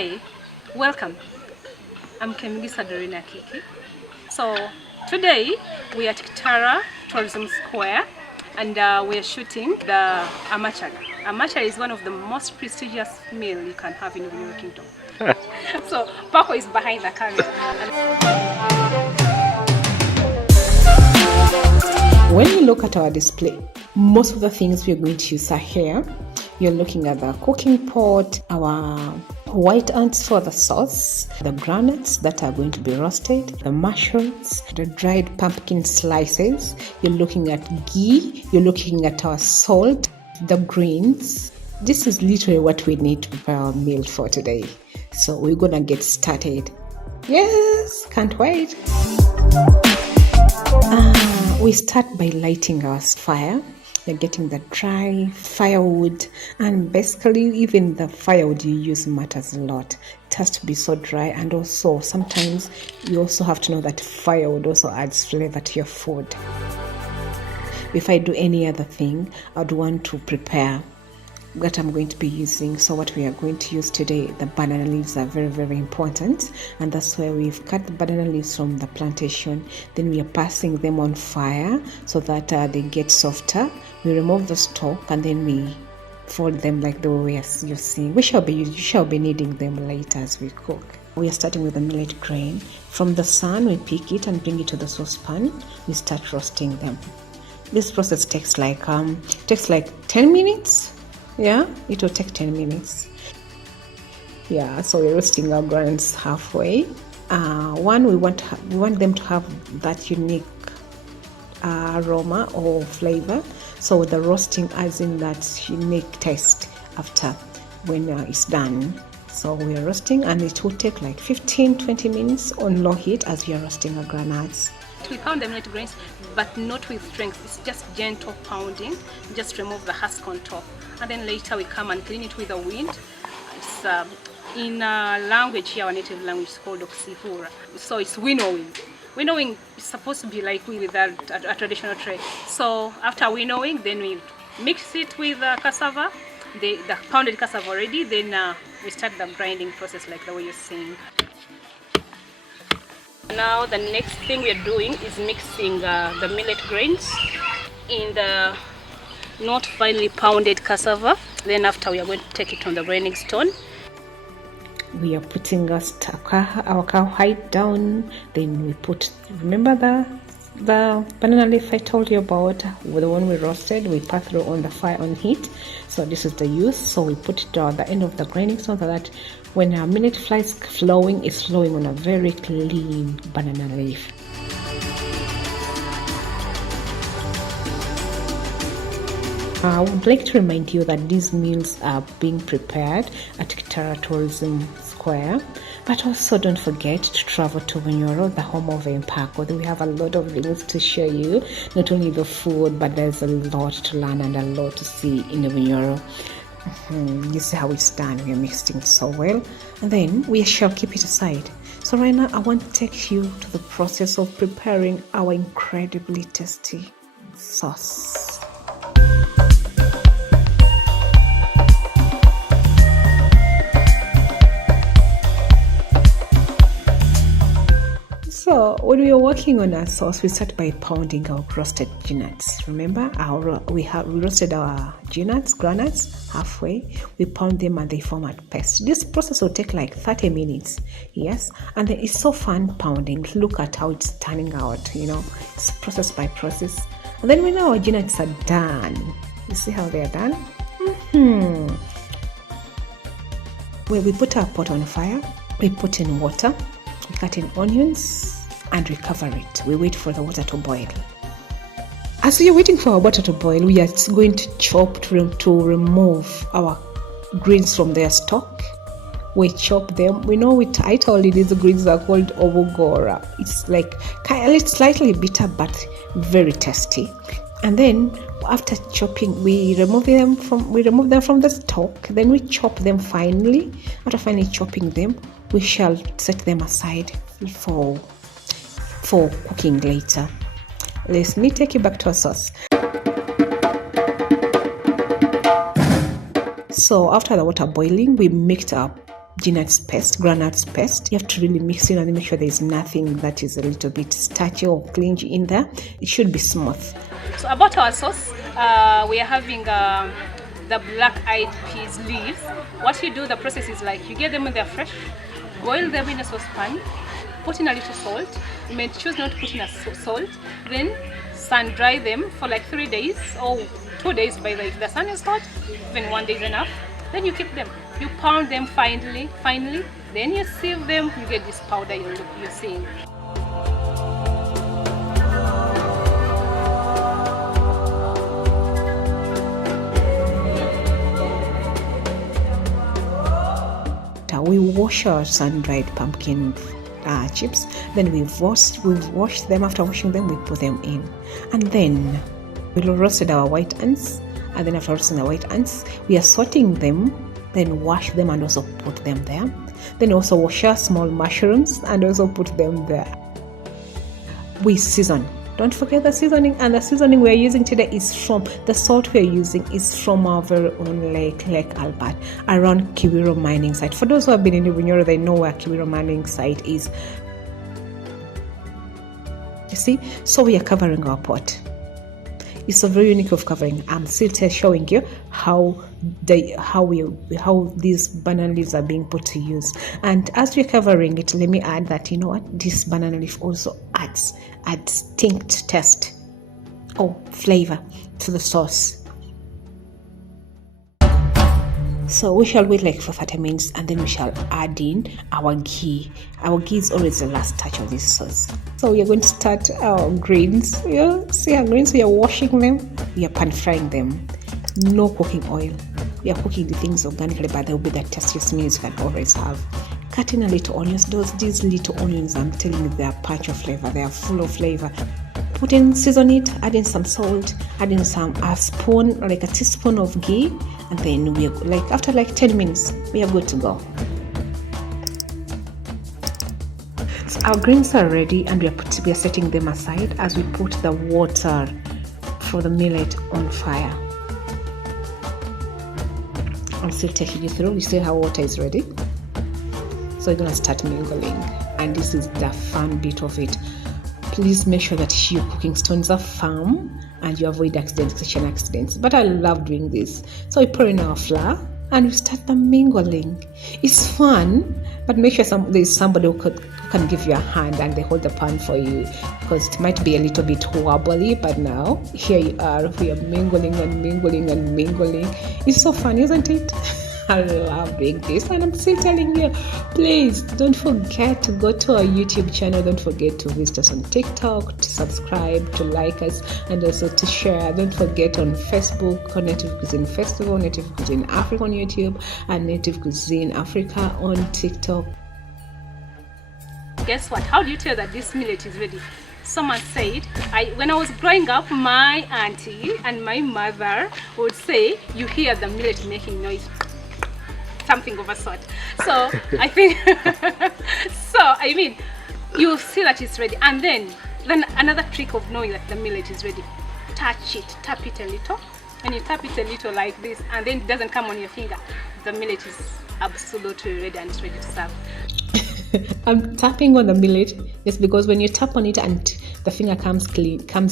Hi, welcome. I'm Kemgisa Dorina Kiki. So today we are at Kitara Tourism Square and we are shooting the AMACALYA. AMACALYA is one of the most prestigious meal you can have in the Bunyoro-Kitara Kingdom. So Paco is behind the camera. When you look at our display, most of the things we're going to use are here. You're looking at the cooking pot, our white ants for the sauce, the groundnuts that are going to be roasted, the mushrooms, the dried pumpkin slices. You're looking at ghee, you're looking at our salt, the greens. This is literally what we need to prepare our meal for today. So we're gonna get started. Yes, can't wait. We start by lighting our fire. You're getting the dry firewood, and basically even the firewood you use matters a lot. It has to be so dry, and also sometimes you also have to know that firewood also adds flavor to your food. If I do any other thing, I'd want to prepare that I'm going to be using. So what we are going to use today, the banana leaves are very, very important, and that's why we've cut the banana leaves from the plantation. Then we are passing them on fire so that they get softer. We remove the stalk and then we fold them like the way you're seeing. You shall be needing them later as we cook. We are starting with the millet grain. From the sun, we pick it and bring it to the saucepan. We start roasting them. This process takes like 10 minutes. Yeah, it will take 10 minutes. Yeah, so we're roasting our groundnuts halfway. We want them to have that unique aroma or flavor. So the roasting adds in that unique taste after when it's done. So we are roasting, and it will take like 15-20 minutes on low heat as we are roasting our groundnuts. We pound the millet grains, but not with strength. It's just gentle pounding. Just remove the husk on top, and then later we come and clean it with a wind. It's in language here, our native language is called oxihura. So it's winnowing. Winnowing is supposed to be like with a traditional tray. So after winnowing, then we mix it with cassava, the pounded cassava already. Then we start the grinding process like the way you're seeing. Now the next thing we're doing is mixing the millet grains in the not finely pounded cassava. Then after we are going to take it on the grinding stone. We are putting our cowhide down. Then we put, remember the banana leaf I told you about, the one we roasted, we pass through on the fire on heat. So this is the use. So we put it at the end of the grinding stone so that when our millet flies flowing, it's flowing on a very clean banana leaf. I would like to remind you that these meals are being prepared at Kitara Tourism Square, but also don't forget to travel to Bunyoro, the home of AMACALYA. We have a lot of things to show you, not only the food, but there's a lot to learn and a lot to see in Bunyoro. You see how it's done. We are mixing it so well, and then we shall keep it aside. So right now I want to take you to the process of preparing our incredibly tasty sauce. So when we are working on our sauce, we start by pounding our roasted nuts. Remember, we roasted our groundnuts halfway. We pound them and they form a paste. This process will take like 30 minutes. Yes, and then it's so fun pounding. Look at how it's turning out. It's process by process. And then when our nuts are done, you see how they are done. When we put our pot on fire, we put in water. We cut in onions and we cover it. We wait for the water to boil. As we are waiting for our water to boil, we are going to chop to remove our greens from their stalk. We chop them. I told you these greens are called obogora. It's like slightly bitter but very tasty. And then after chopping, we remove them from the stalk. Then we chop them finely. After finally chopping them, we shall set them aside for cooking later. Let me take you back to our sauce. So after the water boiling, we mixed up peanuts paste, groundnuts paste. You have to really mix it and make sure there's nothing that is a little bit starchy or clingy in there. It should be smooth. So about our sauce, we are having the black-eyed peas leaves. What you do, the process is like you get them when they're fresh, boil them in a saucepan, put in a little salt. You may choose not to put in a salt. Then sun dry them for like 3 days or 2 days. By the if the sun is hot, even 1 day is enough. Then you keep them. You pound them finely. Then you sieve them. You get this powder you're seeing. We wash our sun-dried pumpkin chips. Then we've washed them. After washing them, we put them in, and then we'll roasted our white ants. And then after roasting the white ants, we are sorting them. Then wash them and also put them there. Then also wash our small mushrooms and also put them there. We season. Don't forget the seasoning, and the seasoning we're using today is from the salt we're using is from our very own Lake Albert around Kiwiro mining site. For those who have been in Bunyoro, they know where Kiwiro mining site is. You see, so we are covering our pot. It's so very unique of covering. I'm still showing you how these banana leaves are being put to use. And as we're covering it, let me add that, you know what, this banana leaf also adds distinct taste or flavor to the sauce. So we shall wait like for 30 minutes, and then we shall add in our ghee. Our ghee is always the last touch of this sauce. So we are going to start our greens. See our greens, we are washing them, we are pan frying them. No cooking oil. We are cooking the things organically, but they will be the tastiest meals you can always have. Cut in a little onions. These little onions, I'm telling you, they are punch of flavor. They are full of flavor. Put in, season it, add in some salt, add in a spoon, like a teaspoon of ghee, and then we are after 10 minutes, we are good to go. So our greens are ready, and we are setting them aside as we put the water for the millet on fire. I'm still taking you through. You see how water is ready. So we're gonna start mingling, and this is the fun bit of it. Please make sure that your cooking stones are firm and you avoid kitchen accidents. But I love doing this. So we pour in our flour and we start the mingling. It's fun, but make sure there's somebody who can give you a hand and they hold the pan for you, because it might be a little bit wobbly. But now here you are, we are mingling and mingling and mingling. It's so fun, isn't it? I love doing this, and I'm still telling you, please don't forget to go to our YouTube channel. Don't forget to visit us on TikTok, to subscribe, to like us, and also to share. Don't forget on Facebook, on Native Cuisine Festival, Native Cuisine Africa on YouTube, and Native Cuisine Africa on TikTok. Guess what? How do you tell that this millet is ready? Someone said, when I was growing up, my auntie and my mother would say, you hear the millet making noise. Something of a sort. So I think you see that it's ready, and then another trick of knowing that the millet is ready, tap it a little. When you tap it a little like this, and then it doesn't come on your finger, the millet is absolutely ready and it's ready to serve. I'm tapping on the millet. It's because when you tap on it and the finger comes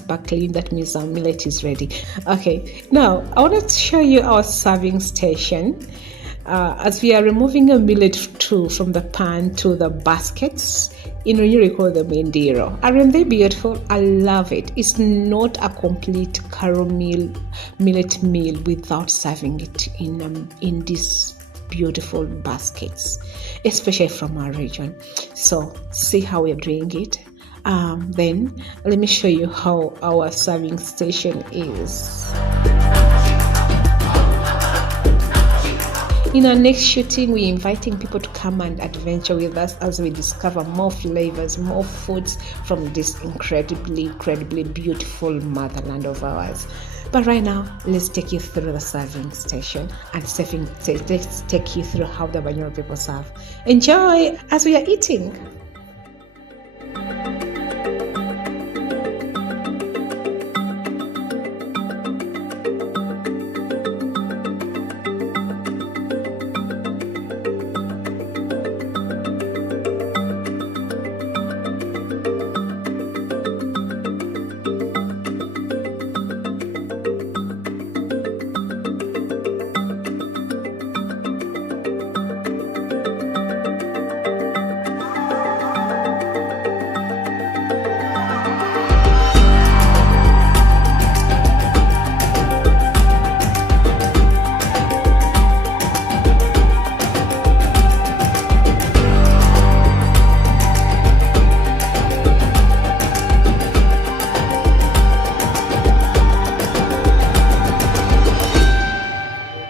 back clean, that means our millet is ready. Okay, now I want to show you our serving station. As we are removing a millet from the pan to the baskets, in Rwanda we call them indiro. Aren't they beautiful? I love it. It's not a complete caramel millet meal without serving it in these beautiful baskets, especially from our region. So see how we're doing it. Then let me show you how our serving station is. In our next shooting, we're inviting people to come and adventure with us as we discover more flavors, more foods from this incredibly beautiful motherland of ours. But right now, let's take you through the serving station and let's take you through how the Bunyoro people serve. Enjoy as we are eating.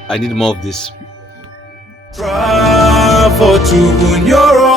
I need more of this. Bravo to Bunyoro.